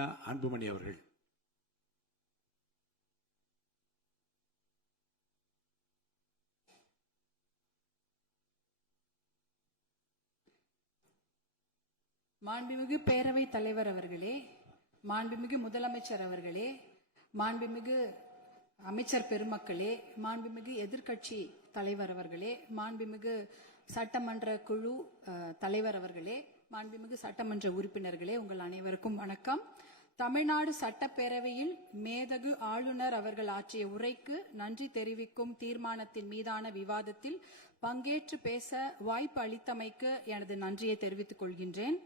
சரண்யா அன்புமணி அவர்கள். மாண்புமிகு பேரவைத் தலைவர் அவர்களே, மாண்புமிகு முதலமைச்சர் அவர்களே, மாண்புமிகு அமைச்சர் பெருமக்களே, மாண்புமிகு எதிர்க்கட்சி தலைவர் அவர்களே, மாண்புமிகு சட்டமன்ற குழு தலைவர் அவர்களே, மாண்புமிகு சட்டமன்ற உறுப்பினர்களே, உங்கள் அனைவருக்கும் வணக்கம். தமிழ்நாடு சட்டப்பேரவையில் மேதகு ஆளுநர் அவர்கள் ஆற்றிய உரைக்கு நன்றி தெரிவிக்கும் தீர்மானத்தின் மீதான விவாதத்தில் பங்கேற்று பேச வாய்ப்பு அளித்தமைக்கு எனது நன்றியை தெரிவித்துக் கொள்கின்றேன்.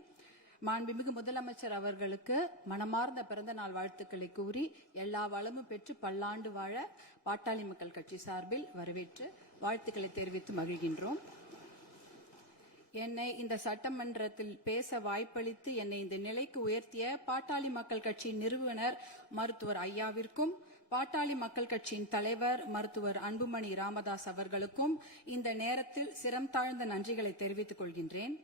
மாண்புமிகு முதலமைச்சர் அவர்களுக்கு மனமார்ந்த பிறந்த நாள் வாழ்த்துக்களை கூறி எல்லா வளமும் பெற்று பல்லாண்டு வாழ பாட்டாளி மக்கள் கட்சி சார்பில் வரவேற்று வாழ்த்துக்களை தெரிவித்து மகிழ்கின்றோம். என்னை இந்த சட்டமன்றத்தில் பேச வாய்ப்பளித்து என்னை இந்த நிலைக்கு உயர்த்திய பாட்டாளி மக்கள் கட்சியின் நிறுவனர் மருத்துவர் ஐயாவிற்கும், பாட்டாளி மக்கள் கட்சியின் தலைவர் மருத்துவர் அன்புமணி ராமதாஸ் அவர்களுக்கும் இந்த நேரத்தில் சிரம் தாழ்ந்த நன்றிகளை தெரிவித்துக் கொள்கின்றேன்.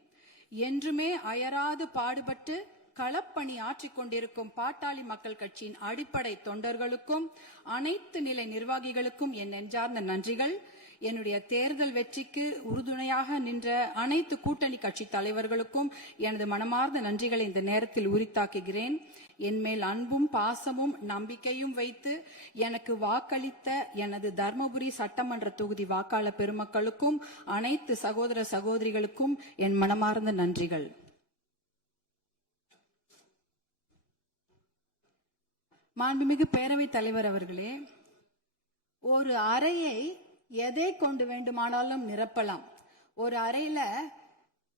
என்றுமே அயராது பாடுபட்டு களப்பணி ஆற்றிக் கொண்டிருக்கும் பாட்டாளி மக்கள் கட்சியின் அடிப்படை தொண்டர்களுக்கும் அனைத்து நிலை நிர்வாகிகளுக்கும் என் நெஞ்சார்ந்த நன்றிகள். என்னுடைய தேர்தல் வெற்றிக்கு உறுதுணையாக நின்ற அனைத்து கூட்டணி கட்சி தலைவர்களுக்கும் எனது மனமார்ந்த நன்றிகளை இந்த நேரத்தில் உரித்தாக்குகிறேன். என்மேல் அன்பும் பாசமும் நம்பிக்கையும் வைத்து எனக்கு வாக்களித்த எனது தர்மபுரி சட்டமன்ற தொகுதி வாக்காளர் பெருமக்களுக்கும் அனைத்து சகோதர சகோதரிகளுக்கும் என் மனமார்ந்த நன்றிகள். மாண்புமிகு பேரவைத் தலைவர் அவர்களே, ஒரு அறையை எதை கொண்டு வேண்டுமானாலும் நிரப்பலாம். ஒரு அறையில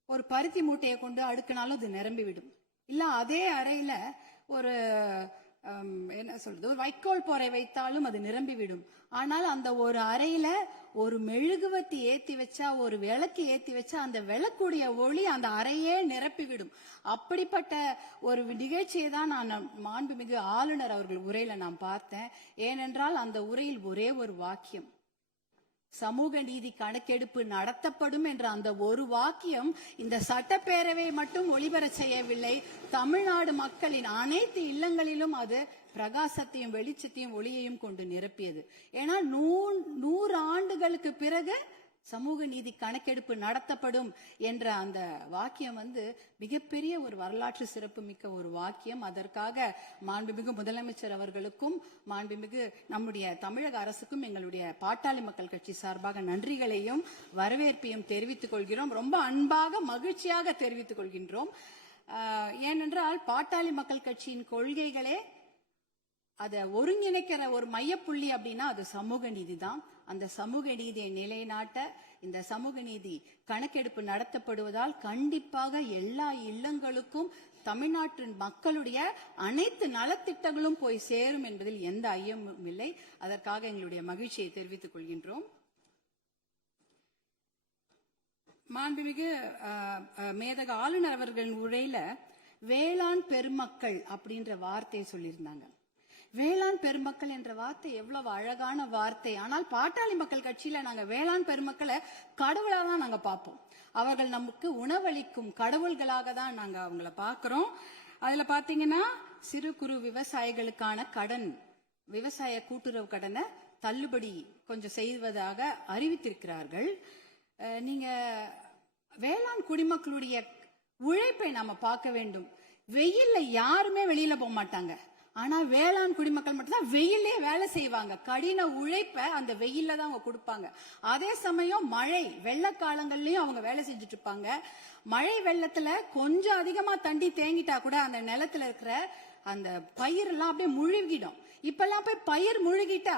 ஒரு பருத்தி மூட்டையை கொண்டு அடுக்கினாலும் அது நிரம்பிவிடும். இல்ல அதே அறையில ஒரு என்ன சொல்றது, ஒரு வைக்கோல் போரை வைத்தாலும் அது நிரம்பிவிடும். ஆனால் அந்த ஒரு அறையில ஒரு மெழுகுவத்தி ஏத்தி வச்சா, ஒரு விளக்கு ஏத்தி வச்சா அந்த விளக்குடைய ஒளி அந்த அறையே நிரப்பிவிடும். அப்படிப்பட்ட ஒரு நிகழ்ச்சியை தான் நான் மாண்புமிகு ஆளுநர் அவர்கள் உரையில நான் பார்த்தேன். ஏனென்றால் அந்த உரையில் ஒரே ஒரு வாக்கியம், சமூக நீதி கணக்கெடுப்பு நடத்தப்படும் என்ற அந்த ஒரு வாக்கியம் இந்த சட்டப்பேரவை மட்டும் ஒளிபர செய்யவில்லை, தமிழ்நாடு மக்களின் அனைத்து இல்லங்களிலும் அது பிரகாசத்தையும் வெளிச்சத்தையும் ஒளியையும் கொண்டு நிரப்பியது. ஏன்னா 100 ஆண்டுகளுக்கு பிறகு சமூக நீதி கணக்கெடுப்பு நடத்தப்படும் என்ற அந்த வாக்கியம் மிகப்பெரிய ஒரு வரலாற்று சிறப்பு மிக்க ஒரு வாக்கியம். அதற்காக மாண்புமிகு முதலமைச்சர் அவர்களுக்கும் மாண்புமிகு நம்முடைய தமிழக அரசுக்கும் எங்களுடைய பாட்டாளி மக்கள் கட்சி சார்பாக நன்றிகளையும் வரவேற்பையும் தெரிவித்துக் கொள்கிறோம். ரொம்ப அன்பாக மகிழ்ச்சியாக தெரிவித்துக் கொள்கின்றோம். ஏனென்றால் பாட்டாளி மக்கள் கட்சியின் கொள்கைகளே அதை ஒருங்கிணைக்கிற ஒரு மையப்புள்ளி அப்படின்னா அது சமூக நீதி தான். அந்த சமூக நீதியை நிலைநாட்ட இந்த சமூக நீதி கணக்கெடுப்பு நடத்தப்படுவதால் கண்டிப்பாக எல்லா இல்லங்களுக்கும் தமிழ்நாட்டின் மக்களுடைய அனைத்து நலத்திட்டங்களும் போய் சேரும் என்பதில் எந்த ஐயமும் இல்லை. அதற்காக எங்களுடைய மகிழ்ச்சியை தெரிவித்துக் கொள்கின்றோம். மாண்புமிகு மேதக ஆளுநர் அவர்களின் உரையில வேளாண் பெருமக்கள் அப்படின்ற வார்த்தையை சொல்லியிருந்தாங்க. வேளாண் பெருமக்கள் என்ற வார்த்தை எவ்வளவு அழகான வார்த்தை. ஆனால் பாட்டாளி மக்கள் கட்சியில நாங்க வேளாண் பெருமக்களை கடவுளா தான் நாங்க பார்ப்போம். அவர்கள் நமக்கு உணவளிக்கும் கடவுள்களாக தான் நாங்க அவங்கள பாக்குறோம். அதுல பாத்தீங்கன்னா சிறு குறு விவசாயிகளுக்கான கடன், விவசாய கூட்டுறவு கடனை தள்ளுபடி கொஞ்சம் செய்வதாக அறிவித்திருக்கிறார்கள். நீங்க வேளாண் குடிமக்களுடைய உழைப்பை நாம பார்க்க வேண்டும். வெயில்ல யாருமே வெளியில போக மாட்டாங்க. ஆனா வேளாண் குடிமக்கள் மட்டும்தான் வெயிலே வேலை செய்வாங்க. கடின உழைப்ப அந்த வெயில்ல தான் அவங்க கொடுப்பாங்க. அதே சமயம் மழை வெள்ள காலங்கள்லயும் அவங்க வேலை செஞ்சுட்டு இருப்பாங்க. மழை வெள்ளத்துல கொஞ்சம் அதிகமா தண்ணி தேங்கிட்டா கூட அந்த நிலத்துல இருக்கிற அந்த பயிர் எல்லாம் அப்படியே முழுகிடும். இப்பெல்லாம் போய் பயிர் முழுகிட்டா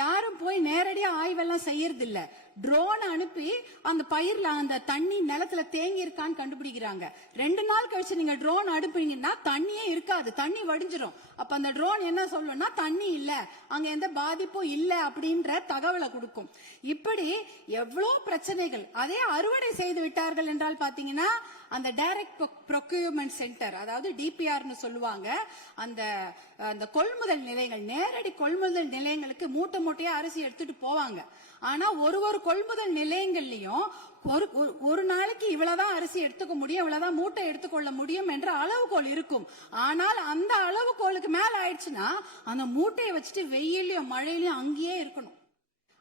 யாரும் போய் நேரடியா ஆய்வெல்லாம் செய்யறது இல்ல. ட்ரோன் அனுப்பி அந்த பயிர்ல அந்த தண்ணி நிலத்துல தேங்கி இருக்கான்னு கண்டுபிடிக்கிறாங்க. 2 நாள் கழிச்சு நீங்க ட்ரோன் அனுப்புனீங்கன்னா தண்ணியே இருக்காது, தண்ணி வடிஞ்சிரும். அப்ப அந்த ட்ரோன் என்ன சொல்லும்னா தண்ணி இல்ல, அங்க எந்த பாதிப்பும் இல்ல அப்படின்ற தகவலை கொடுக்கும். இப்படி எவ்வளவு பிரச்சனைகள். அதே அறுவடை செய்து விட்டார்கள் என்றால் பாத்தீங்கன்னா அந்த டைரக்ட் ப்ரொக்யூர்மெண்ட் சென்டர், அதாவது டிபிஆர்னு சொல்லுவாங்க, அந்த கொள்முதல் நிலையங்கள், நேரடி கொள்முதல் நிலையங்களுக்கு மூட்டை மூட்டையா அரிசி எடுத்துட்டு போவாங்க. ஆனா ஒரு கொள்முதல் நிலையங்கள்லயும் ஒரு நாளைக்கு இவ்வளவுதான் அரிசி எடுத்துக்க முடியும், இவ்வளவுதான் மூட்டை எடுத்துக்கொள்ள முடியும் என்ற அளவுகோல் இருக்கும். ஆனால் அந்த அளவுகோலுக்கு மேல ஆயிடுச்சுன்னா அந்த மூட்டையை வச்சுட்டு வெயிலையும் மழையிலையும் அங்கேயே இருக்கணும்.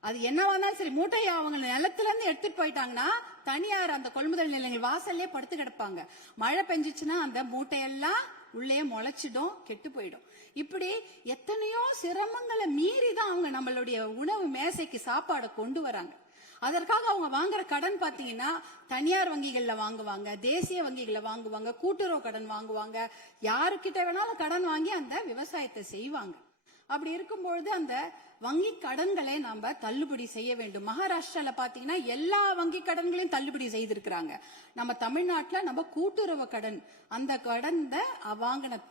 அது என்னவானாலும் சரி, மூட்டையை அவங்க நிலத்துல இருந்து எடுத்துட்டு போயிட்டாங்கன்னா தனியார் அந்த கொள்முதல் நிலையங்கள் வாசல்லே படுத்து கிடப்பாங்க. மழை பெஞ்சிச்சுன்னா அந்த மூட்டையெல்லாம் உள்ளே முளைச்சிடும், கெட்டு போயிடும். இப்படி எத்தனையோ சிரமங்களை மீறி தான் அவங்க நம்மளுடைய உணவு மேசைக்கு சாப்பாடை கொண்டு வராங்க. அதற்காக அவங்க வாங்குற கடன் பாத்தீங்கன்னா தனியார் வங்கிகள்ல வாங்குவாங்க, தேசிய வங்கிகள்ல வாங்குவாங்க, கூட்டுறவு கடன் வாங்குவாங்க, யாருக்கிட்ட வேணாலும் கடன் வாங்கி அந்த விவசாயத்தை செய்வாங்க. அப்படி இருக்கும்பொழுது அந்த வங்கி கடன்களை நாம தள்ளுபடி செய்ய வேண்டும். மகாராஷ்டிரால பாத்தீங்கன்னா எல்லா வங்கி கடன்களையும் தள்ளுபடி செய்திருக்கிறாங்க. நம்ம தமிழ்நாட்டுல நம்ம கூட்டுறவு கடன், அந்த கடனை வாங்கின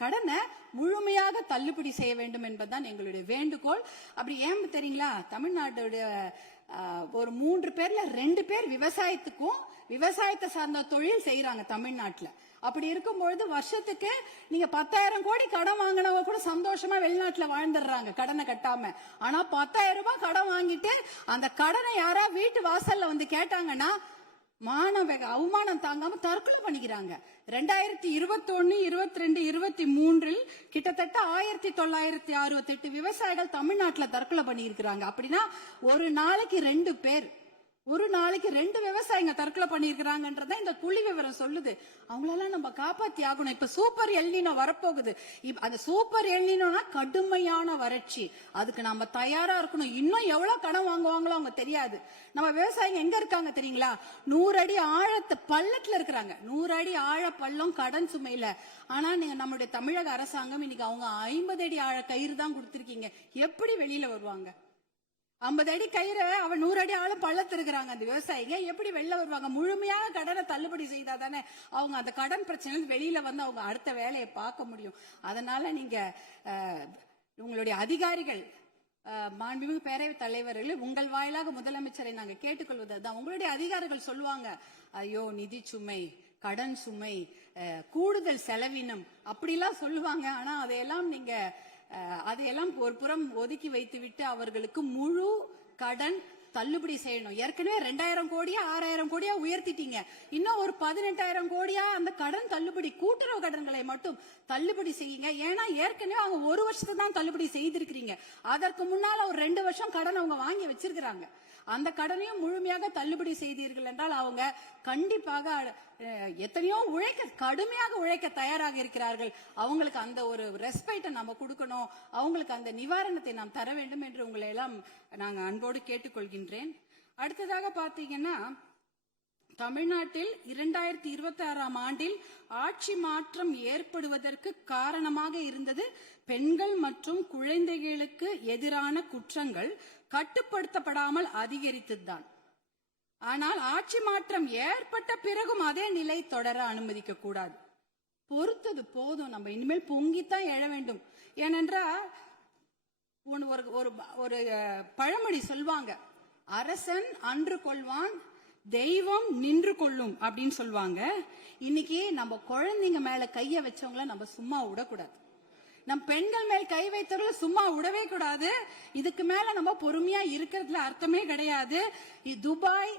கடனை முழுமையாக தள்ளுபடி செய்ய வேண்டும் என்பதுதான் எங்களுடைய வேண்டுகோள். அப்படி ஏன் தெரியுங்களா, தமிழ்நாட்டுடைய ஒரு 3 பேர்ல 2 பேர் விவசாயத்துக்கும் விவசாயத்தை சார்ந்த தொழில் செய்யறாங்க தமிழ்நாட்டுல. அப்படி இருக்கும்பொழுது வருஷத்துக்கு நீங்க 10,000 கோடி கடன் வாங்கினவங்க கூட சந்தோஷமா வெளிநாட்டுல வாழ்ந்துடுறாங்க கடனை கட்டாம. ஆனா 10,000 ரூபாய் கடன் வாங்கிட்டு அந்த கடனை யாரா வீட்டு வாசல்ல வந்து கேட்டாங்கன்னா அவமானம் தாங்காம தற்கொலை பண்ணிக்கிறாங்க. 2021, 22, 23 கிட்டத்தட்ட 1968 விவசாயிகள் தமிழ்நாட்டுல தற்கொலை பண்ணி இருக்கிறாங்க. அப்படின்னா ஒரு நாளைக்கு 2 பேர், ஒரு நாளைக்கு 2 விவசாயிங்க தற்கொலை பண்ணிருக்கிறாங்கன்றத இந்த புள்ளி விவரம் சொல்லுது. அவங்களெல்லாம் நம்ம காப்பாத்தி ஆகணும். இப்ப சூப்பர் எல்னினோ வரப்போகுது. அந்த சூப்பர் எல்னினோனா கடுமையான வறட்சி, அதுக்கு நம்ம தயாரா இருக்கணும். இன்னும் எவ்வளவு கடன் வாங்குவாங்களோ அவங்க தெரியாது. நம்ம விவசாயிங்க எங்க இருக்காங்க தெரியுங்களா, 100 அடி ஆழத்து பள்ளத்துல இருக்கிறாங்க. 100 அடி ஆழ பள்ளம் கடன் சுமையில. ஆனா நீங்க நம்மளுடைய தமிழக அரசாங்கம் இன்னைக்கு அவங்க 50 அடி ஆழ கயிறு தான் கொடுத்திருக்கீங்க. எப்படி வெளியில வருவாங்க? 50 அடி கயிறு, அவன் 100 அடி ஆழம் பள்ளத்து இருக்கிறாங்க. அந்த விவசாயிங்க எப்படி வெளில வருவாங்க? முழுமையாக கடனை தள்ளுபடி செய்தா தானே அவங்க அந்த கடன் பிரச்சனை வெளியில வந்து அவங்க அடுத்த வேலையை பார்க்க முடியும். அதனால நீங்க உங்களுடைய அதிகாரிகள், மாண்புமிகு பேரவைத் தலைவர்கள், உங்கள் வாயிலாக முதலமைச்சரை நாங்க கேட்டுக்கொள்வதுதான், உங்களுடைய அதிகாரிகள் சொல்லுவாங்க, ஐயோ நிதி சுமை, கடன் சுமை, கூடுதல் செலவினம் அப்படிலாம் சொல்லுவாங்க. ஆனா அதையெல்லாம் நீங்க அதையெல்லாம் ஒரு புறம் ஒதுக்கி வைத்து விட்டு அவர்களுக்கு முழு கடன் தள்ளுபடி செய்யணும். ஏற்கனவே 2000 கோடியா 6000 கோடியா உயர்த்திட்டீங்க. இன்னும் ஒரு 18,000 கோடியா அந்த கடன் தள்ளுபடி, கூட்டுறவு கடன்களை மட்டும் தள்ளுபடி செய்யுங்க. ஏன்னா ஏற்கனவே அவங்க 1 வருஷத்துக்கு தான் தள்ளுபடி செய்திருக்கிறீங்க. அதற்கு முன்னால ஒரு 2 வருஷம் கடன் அவங்க வாங்கி வச்சிருக்கிறாங்க. அந்த கடனையும் முழுமையாக தள்ளுபடி செய்தீர்கள் என்றால் அவங்க கண்டிப்பாக எத்தனையோ கடுமையாக உழைக்க தயாராக இருக்கிறார்கள். அவங்களுக்கு அந்த ஒரு ரெஸ்பெக்டை நம்ம கொடுக்கணும், அவங்களுக்கு அந்த நிவாரணத்தை நாம் தர வேண்டும் என்று உங்களை எல்லாம் நாங்க அன்போடு கேட்டுக்கொள்கின்றேன். அடுத்ததாக பாத்தீங்கன்னா, தமிழ்நாட்டில் 2026ஆம் ஆண்டில் ஆட்சி மாற்றம் ஏற்படுவதற்கு காரணமாக இருந்தது பெண்கள் மற்றும் குழந்தைகளுக்கு எதிரான குற்றங்கள் கட்டுப்படுத்தப்படாமல் அதிகரித்ததுதான். ஆனால் ஆட்சி மாற்றம் ஏற்பட்ட பிறகும் அதே நிலை தொடர அனுமதிக்க கூடாது. பொறுத்தது போதும், நம்ம இனிமேல் பொங்கித்தான் எழ வேண்டும். ஏனென்றால் ஒரு பழமொழி சொல்வாங்க, அரசன் அன்று கொள்வான், தெய்வம் நின்று கொள்ளும் அப்படின்னு சொல்லுவாங்க. இன்னைக்கு நம்ம குழந்தைங்க மேல கைய வச்சவங்கள நம்ம சும்மா விடக்கூடாது. நம் பெண்கள் மேல் கை வைத்தவர்கள் சும்மா விடவே கூடாது. இதுக்கு மேல நம்ம பொறுமையா இருக்கிறதுல அர்த்தமே கிடையாது. துபாய்,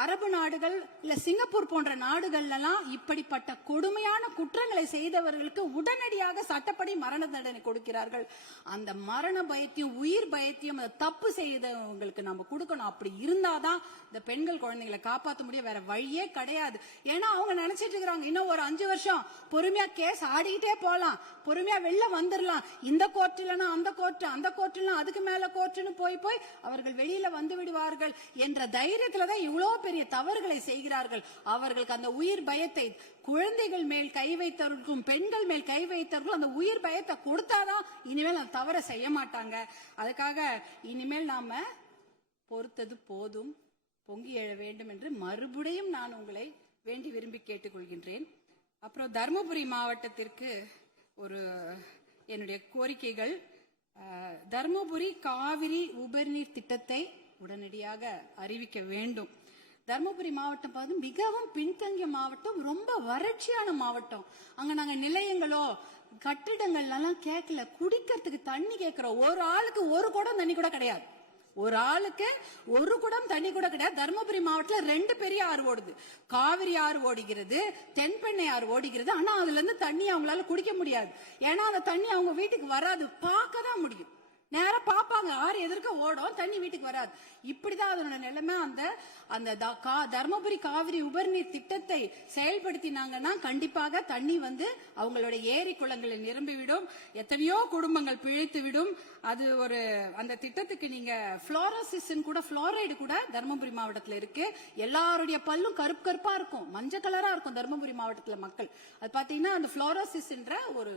அரபு நாடுகள், இல்ல சிங்கப்பூர் போன்ற நாடுகள்ல எல்லாம் இப்படிப்பட்ட கொடுமையான குற்றங்களை செய்தவர்களுக்கு உடனடியாக சட்டப்படி மரண தண்டனை கொடுக்கிறார்கள். அந்த மரண பயத்தையும் உயிர் பயத்தையும் தப்பு செய்தவங்களுக்கு நம்ம கொடுக்கணும். அப்படி இருந்தாதான் இந்த பெண்கள் குழந்தைகளை காப்பாற்ற முடியும். வேற வழியே கிடையாது. ஏன்னா அவங்க நினைச்சிட்டு இருக்கிறாங்க, இன்னும் ஒரு 5 வருஷம் பொறுமையா கேஸ் ஆடிக்கிட்டே போலாம், பொறுமையா வெளில வந்துடலாம், இந்த கோர்ட் இல்லைன்னா அந்த கோர்ட், அந்த கோர்ட் இல்லைன்னா அதுக்கு மேல கோர்ட்னு போய் அவர்கள் வெளியில வந்து விடுவார்கள் என்ற தைரியத்துலதான் இவ்வளவு பெரிய தவறுகளை செய்கிறார்கள். அவர்களுக்கு அந்த உயிர் பயத்தை, குழந்தைகள் மேல் கை வைத்தவர்களுக்கும் பெண்கள் மேல் கை வைத்தவர்களும் அந்த உயிர் பயத்தை கொடுத்தாதான் இனிமேல் அந்த தவறை செய்ய மாட்டாங்க. அதுக்காக இனிமேல் நாம பொறுத்தது போதும், பொங்கி எழ வேண்டும் என்று மறுபடியும் நான் உங்களை வேண்டி விரும்பி கேட்டுக்கொள்கின்றேன். அப்புறம் தருமபுரி மாவட்டத்திற்கு ஒரு என்னுடைய கோரிக்கைகள், தருமபுரி காவிரி உபரிநீர் திட்டத்தை உடனடியாக அறிவிக்க வேண்டும். தருமபுரி மாவட்டம் பார்த்து மிகவும் பின்தங்கிய மாவட்டம், ரொம்ப வறட்சியான மாவட்டம். அங்க நாங்க நிலையங்களோ கட்டிடங்கள் எல்லாம் கேட்கல, குடிக்கிறதுக்கு தண்ணி கேட்கிறோம். ஒரு ஆளுக்கு ஒரு குடம் தண்ணி கூட கிடையாது. ஒரு ஆளுக்கு ஒரு குடம் தண்ணி கூட கிடையாது. தருமபுரி மாவட்டத்தில் 2 பெரிய ஆறு ஓடுது. காவிரி ஆறு ஓடுகிறது, தென்பெண்ணை ஆறு ஓடுகிறது. ஆனா அதுல இருந்து தண்ணி அவங்களால குடிக்க முடியாது. ஏன்னா அந்த தண்ணி அவங்க வீட்டுக்கு வராது, பார்க்க தான் முடியும். நேரா பாப்பாங்க, ஆறு எதிர்க்க ஓடும், தண்ணி வீட்டுக்கு வராது. இப்படிதான் அதனோட நிலைமை. அந்த தர்மபுரி காவிரி உபர்நீர் திட்டத்தை செயல்படுத்தினாங்கன்னா கண்டிப்பாக தண்ணி வந்து அவங்களோட ஏரி குளங்களை நிரம்பிவிடும், எத்தனையோ குடும்பங்கள் பிழைத்து விடும். அது ஒரு அந்த திட்டத்துக்கு நீங்க புளோரோசிஸ் கூட, புளோரைடு கூட தர்மபுரி மாவட்டத்தில் இருக்கு. எல்லாருடைய பல்லும் கருப்பு கருப்பா இருக்கும், மஞ்சள் கலரா இருக்கும் தர்மபுரி மாவட்டத்தில் மக்கள். அது பாத்தீங்கன்னா அந்த புளோரோசிஸ் என்ற ஒரு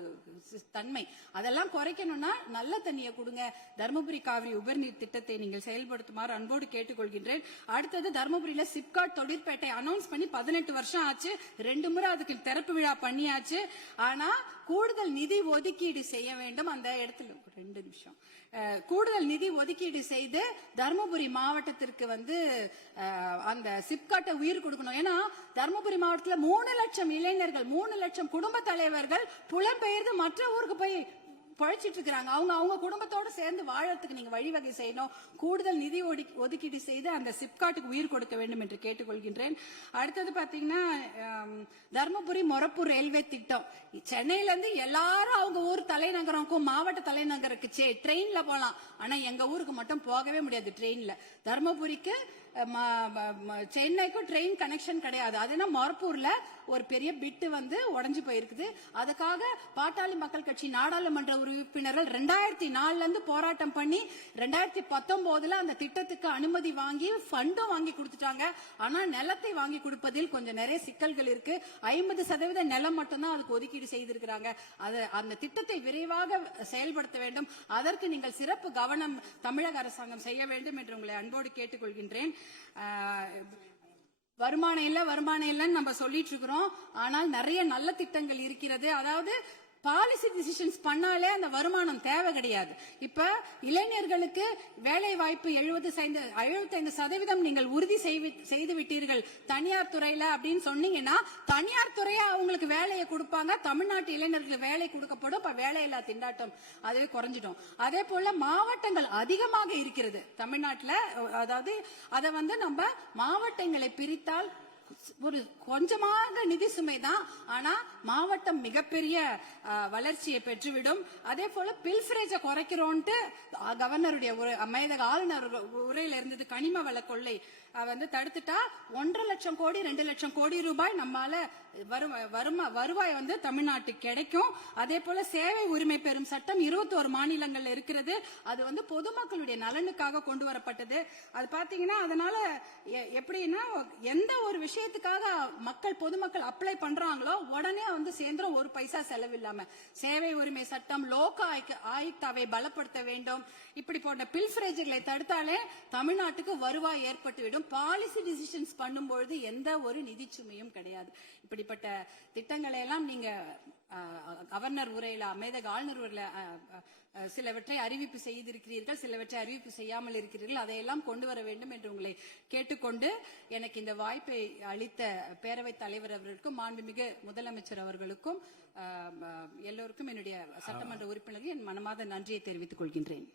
தன்மை, அதெல்லாம் குறைக்கணும்னா நல்ல தண்ணியை கொடுங்க. தர்மபுரி காவிரி உபர்நீர் திட்டத்தை நீங்கள் செயல்படுத்துமாறு அன்போடு கேட்டுக்கொள்கின்றேன். அடுத்தது தர்மபுரியில சிப்காட் தொழிற்பேட்டை அனௌன்ஸ் பண்ணி 18 வருஷம் ஆச்சு. 2 முறை அதுக்கு திறப்பு விழா பண்ணியாச்சு. ஆனா கூடுதல் நிதி ஒதுக்கீடு செய்ய வேண்டும். அந்த இடத்துல 2 நிமிஷம் கூடுதல் நிதி ஒதுக்கீடு செய்து தர்மபுரி மாவட்டத்திற்கு வந்து அந்த சிப்காட்டை உயிர் கொடுக்கணும். ஏன்னா தர்மபுரி மாவட்டத்தில் 3 லட்சம் இளைஞர்கள், 3 லட்சம் குடும்ப தலைவர்கள் புலம்பெயர்ந்து மற்ற ஊருக்கு போய் பழைச்சிட்டு இருக்கிறாங்க. அவங்க குடும்பத்தோட சேர்ந்து வாழறதுக்கு நீங்க வழிவகை செய்யணும். கூடுதல் நிதி ஒதுக்கீடு செய்து அந்த சிப்காட்டுக்கு உயிர் கொடுக்க வேண்டும் என்று கேட்டுக்கொள்கின்றேன். அடுத்தது பாத்தீங்கன்னா தர்மபுரி மொரப்பூர் ரயில்வே திட்டம். சென்னையில இருந்து எல்லாரும் அவங்க ஊர் தலைநகருக்கும் மாவட்ட தலைநகருக்கு ட்ரெயின்ல போலாம். ஆனா எங்க ஊருக்கு மட்டும் போகவே முடியாது ட்ரெயின்ல. தர்மபுரிக்கு சென்னைக்கும் ட்ரெயின் கனெக்ஷன் கிடையாது. அதுனா மொரப்பூர்ல ஒரு பெரிய பிட்டு வந்து உடஞ்சு போயிருக்குது. அதுக்காக பாட்டாளி மக்கள் கட்சி நாடாளுமன்ற உறுப்பினர்கள் 2004 இருந்து போராட்டம் பண்ணி 2019 அந்த திட்டத்துக்கு அனுமதி வாங்கி ஃபண்டும் வாங்கி கொடுத்துட்டாங்க. ஆனா நிலத்தை வாங்கி கொடுப்பதில் கொஞ்சம் நிறைய சிக்கல்கள் இருக்கு. 50% நிலம் மட்டும்தான் அதுக்கு ஒதுக்கீடு செய்திருக்கிறாங்க. அந்த திட்டத்தை விரைவாக செயல்படுத்த வேண்டும். அதற்கு நீங்கள் சிறப்பு கவனம் தமிழக அரசாங்கம் செய்ய வேண்டும் என்று உங்களை அன்போடு கேட்டுக்கொள்கின்றேன். வருமானம் இல்லைன்னு நம்ம சொல்லிட்டு இருக்கிறோம். ஆனால் நிறைய நல்ல திட்டங்கள் இருக்கிறது. அதாவது பாலிசி டிசிஷன்ஸ் பண்ணாலே அந்த வருமானம் தேவை கிடையாது. இப்ப இளைஞர்களுக்கு வேலை வாய்ப்பு 75% நீங்கள் உறுதி செய்து விட்டீர்கள் தனியார் துறையில அப்படின்னு சொன்னீங்கன்னா, தனியார் துறையா அவங்களுக்கு வேலையை கொடுப்பாங்க. தமிழ்நாட்டு இளைஞர்களுக்கு வேலை கொடுக்கப்படும். இப்ப வேலையில்லா திண்டாட்டம் அதுவே குறைஞ்சிடும். அதே போல மாவட்டங்கள் அதிகமாக இருக்கிறது தமிழ்நாட்டில். அதாவது அதை வந்து நம்ம மாவட்டங்களை பிரித்தால் ஒரு கொஞ்சமாக நிதி சுமை தான். ஆனா மாவட்டம் மிகப்பெரிய வளர்ச்சியை பெற்றுவிடும். அதே போல பில்ஃபரேஜை குறைக்கிறோம்ட்டு கவர்னருடைய அமேதக ஆளுநர் உரையில இருந்தது. கனிம வள கொள்ளை வந்து தடுத்துட்டா 1.5 லட்சம் கோடி 2 லட்சம் கோடி ரூபாய் நம்மால வருவாய் வந்து தமிழ்நாட்டுக்கு கிடைக்கும். அதே போல சேவை உரிமை பெறும் சட்டம் 21 மாநிலங்கள்ல இருக்கிறது. அது வந்து பொதுமக்களுடைய நலனுக்காக கொண்டு வரப்பட்டது. அது பாத்தீங்கன்னா அதனால எப்படின்னா எந்த ஒரு விஷயத்துக்காக பொதுமக்கள் அப்ளை பண்றாங்களோ உடனே வந்து சேர்ந்துரும், ஒரு பைசா செலவில்லாம. சேவை உரிமை சட்டம், லோக ஆயுக்தாவை பலப்படுத்த வேண்டும். இப்படி போன்ற பில்ஃபரேஜ்களை தடுத்தாலே தமிழ்நாட்டுக்கு வருவாய் ஏற்பட்டுவிடும். பாலிசி டிசிஷன்ஸ் பண்ணும்பொழுது எந்த ஒரு நிதி சுமையும் கிடையாது. இப்படிப்பட்ட திட்டங்களை எல்லாம் நீங்க கவர்னர் உரையில, அமேதக ஆளுநர் உரையில சிலவற்றை அறிவிப்பு செய்திருக்கிறீர்கள், சிலவற்றை அறிவிப்பு செய்யாமல் இருக்கிறீர்கள். அதையெல்லாம் கொண்டு வர வேண்டும் என்று உங்களை கேட்டுக்கொண்டு, எனக்கு இந்த வாய்ப்பை அளித்த பேரவைத் தலைவர் அவர்களுக்கும் மாண்புமிகு முதலமைச்சர் அவர்களுக்கும் எல்லோருக்கும் என்னுடைய சட்டமன்ற உறுப்பினர்கள் என் மனமார்ந்த நன்றியை தெரிவித்துக் கொள்கின்றேன்.